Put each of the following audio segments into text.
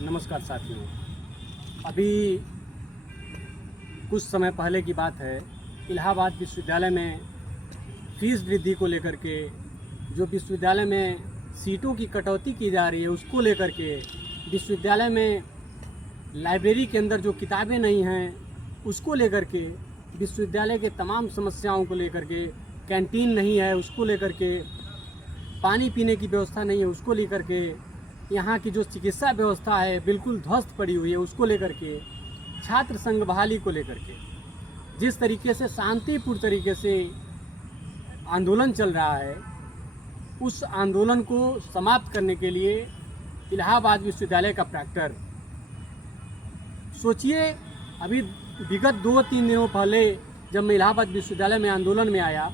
नमस्कार साथियों। अभी कुछ समय पहले की बात है, इलाहाबाद विश्वविद्यालय में फीस वृद्धि को लेकर के, जो विश्वविद्यालय में सीटों की कटौती की जा रही है उसको लेकर के, विश्वविद्यालय में लाइब्रेरी के अंदर जो किताबें नहीं हैं उसको लेकर के, विश्वविद्यालय के तमाम समस्याओं को लेकर के, कैंटीन नहीं है उसको लेकर के, पानी पीने की व्यवस्था नहीं है उसको लेकर के, यहाँ की जो चिकित्सा व्यवस्था है बिल्कुल ध्वस्त पड़ी हुई है उसको लेकर के, छात्र संघ बहाली को लेकर के, जिस तरीके से शांतिपूर्ण तरीके से आंदोलन चल रहा है, उस आंदोलन को समाप्त करने के लिए इलाहाबाद विश्वविद्यालय का प्रॉक्टर, सोचिए अभी विगत 2-3 दिनों पहले जब मैं इलाहाबाद विश्वविद्यालय में आंदोलन में आया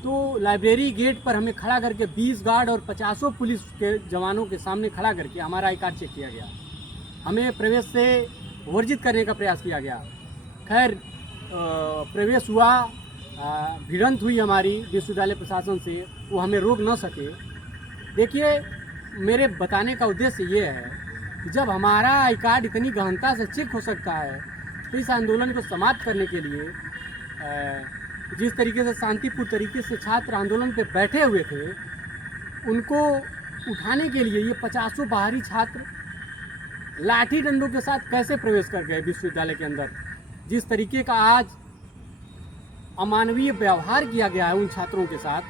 तो लाइब्रेरी गेट पर हमें खड़ा करके 20 गार्ड और 50 पुलिस के जवानों के सामने खड़ा करके हमारा आई कार्ड चेक किया गया। हमें प्रवेश से वर्जित करने का प्रयास किया गया। खैर प्रवेश हुआ, भिड़ंत हुई हमारी विश्वविद्यालय प्रशासन से, वो हमें रोक न सके। देखिए, मेरे बताने का उद्देश्य ये है कि जब हमारा आई कार्ड इतनी गहनता से चेक हो सकता है तो इस आंदोलन को समाप्त करने के लिए जिस तरीके से शांतिपूर्ण तरीके से छात्र आंदोलन पे बैठे हुए थे, उनको उठाने के लिए ये 50 बाहरी छात्र लाठी डंडों के साथ कैसे प्रवेश कर गए विश्वविद्यालय के अंदर। जिस तरीके का आज अमानवीय व्यवहार किया गया है उन छात्रों के साथ,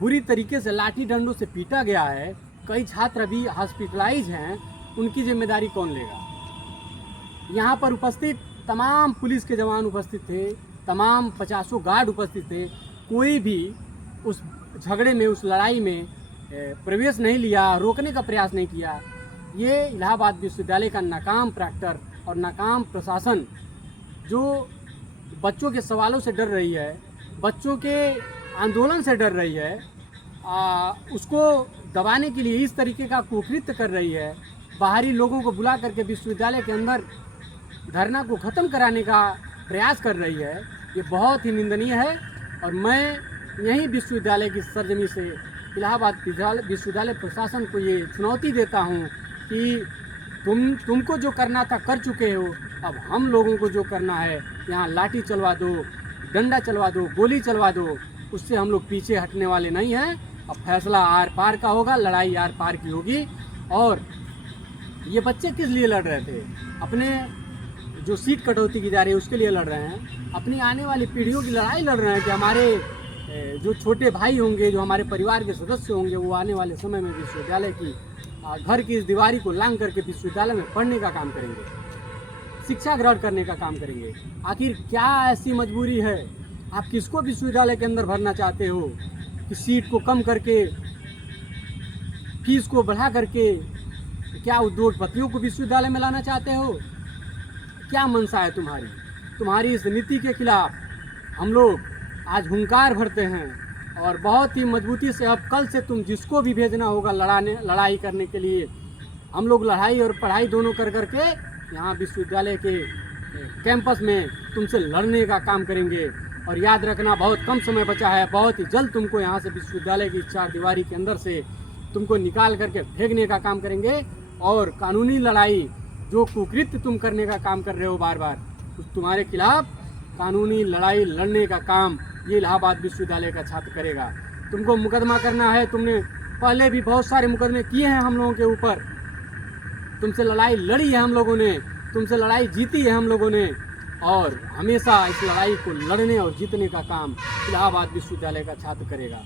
बुरी तरीके से लाठी डंडों से पीटा गया है, कई छात्र अभी हॉस्पिटलाइज हैं, उनकी जिम्मेदारी कौन लेगा। यहाँ पर उपस्थित तमाम पुलिस के जवान उपस्थित थे, तमाम 50 गार्ड उपस्थित थे, कोई भी उस झगड़े में, उस लड़ाई में प्रवेश नहीं लिया, रोकने का प्रयास नहीं किया। ये इलाहाबाद विश्वविद्यालय का नाकाम प्रॉक्टर और नाकाम प्रशासन, जो बच्चों के सवालों से डर रही है, बच्चों के आंदोलन से डर रही है, उसको दबाने के लिए इस तरीके का कुकृत्य कर रही है, बाहरी लोगों को बुला करके विश्वविद्यालय के अंदर धरना को ख़त्म कराने का प्रयास कर रही है, ये बहुत ही निंदनीय है। और मैं यहीं विश्वविद्यालय की सरजमी से इलाहाबाद विश्वविद्यालय प्रशासन को ये चुनौती देता हूँ कि तुमको जो करना था कर चुके हो, अब हम लोगों को जो करना है, यहाँ लाठी चलवा दो, डंडा चलवा दो, गोली चलवा दो, उससे हम लोग पीछे हटने वाले नहीं हैं। अब फैसला आर पार का होगा, लड़ाई आर पार की होगी। और ये बच्चे किस लिए लड़ रहे थे? अपने जो सीट कटौती की जा रही है उसके लिए लड़ रहे हैं, अपनी आने वाली पीढ़ियों की लड़ाई लड़ रहे हैं कि हमारे जो छोटे भाई होंगे, जो हमारे परिवार के सदस्य होंगे, वो आने वाले समय में विश्वविद्यालय की घर की इस दीवारी को लांघ करके विश्वविद्यालय में पढ़ने का काम करेंगे, शिक्षा ग्रहण करने का काम करेंगे। आखिर क्या ऐसी मजबूरी है? आप किसको विश्वविद्यालय के अंदर भरना चाहते हो कि सीट को कम करके, फीस को बढ़ा करके? क्या उद्योगपतियों को विश्वविद्यालय में लाना चाहते हो? क्या मंशा है तुम्हारी? तुम्हारी इस नीति के खिलाफ हम लोग आज हुंकार भरते हैं और बहुत ही मजबूती से अब कल से तुम जिसको भी भेजना होगा लड़ाई करने के लिए, हम लोग लड़ाई और पढ़ाई दोनों कर करके यहाँ विश्वविद्यालय के कैंपस में तुमसे लड़ने का काम करेंगे। और याद रखना, बहुत कम समय बचा है, बहुत ही जल्द तुमको यहाँ से विश्वविद्यालय की चार दीवारी के अंदर से तुमको निकाल करके फेंकने का काम करेंगे। और कानूनी लड़ाई, जो कुकृत्य तुम करने का काम कर रहे हो बार बार, तुम्हारे खिलाफ कानूनी लड़ाई लड़ने का काम ये इलाहाबाद विश्वविद्यालय का छात्र करेगा। तुमको मुकदमा करना है, तुमने पहले भी बहुत सारे मुकदमे किए हैं हम लोगों के ऊपर, तुमसे लड़ाई लड़ी है हम लोगों ने, तुमसे लड़ाई जीती है हम लोगों ने, और हमेशा इस लड़ाई को लड़ने और जीतने का काम इलाहाबाद विश्वविद्यालय का छात्र करेगा।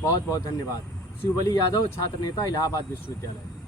बहुत बहुत धन्यवाद। शिवबली यादव, छात्र नेता, इलाहाबाद विश्वविद्यालय।